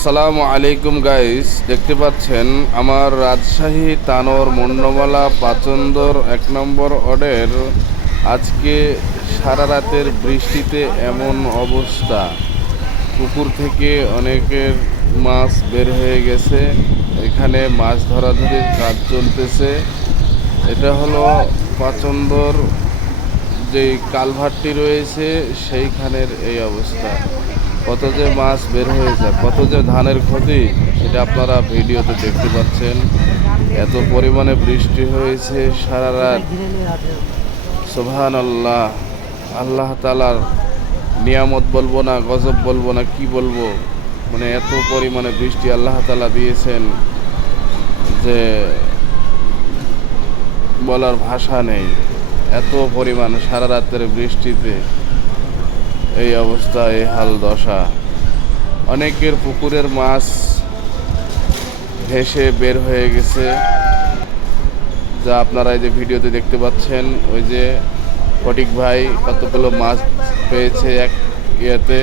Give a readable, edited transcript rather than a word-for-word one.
আসসালামু আলাইকুম গাইস, দেখতে পাচ্ছেন আমার রাজশাহী তানোর মন্ডমালা পাচন্দর 1 নম্বর ওয়ার্ডের আজকে সারা রাতের বৃষ্টিতে এমন অবস্থা। পুকুর থেকে অনেকের মাছ বের হয়ে গেছে। এখানে মাছ ধরাধরির কাজ চলতেছে। এটা হলো পাচন্দর যেই কালভারটি রয়েছে সেইখানের এই অবস্থা। কত যে মাছ বের হয়ে যায়, কত যে ধানের ক্ষতি, সেটা আপনারা ভিডিওতে দেখতে পাচ্ছেন। এত পরিমাণে বৃষ্টি হয়েছে সারা রাত। সুবহানাল্লাহ, আল্লাহ তাআলার নিয়ামত বলবো না, গজব বলবো না, কি বলবো, মানে এত পরিমাণে বৃষ্টি আল্লাহ তাআলা দিয়েছেন যে বলার ভাষা নেই। এত পরিমাণ সারা রাতের বৃষ্টিতে এই অবস্থা, এই হাল দশা। অনেকের পুকুরের মাছ ভেসে বের হয়ে গেছে, যা আপনারা এই যে ভিডিওতে দেখতে পাচ্ছেন। ওই যে ফটিক ভাই কতগুলো মাছ পেয়েছে এক ইয়েতে।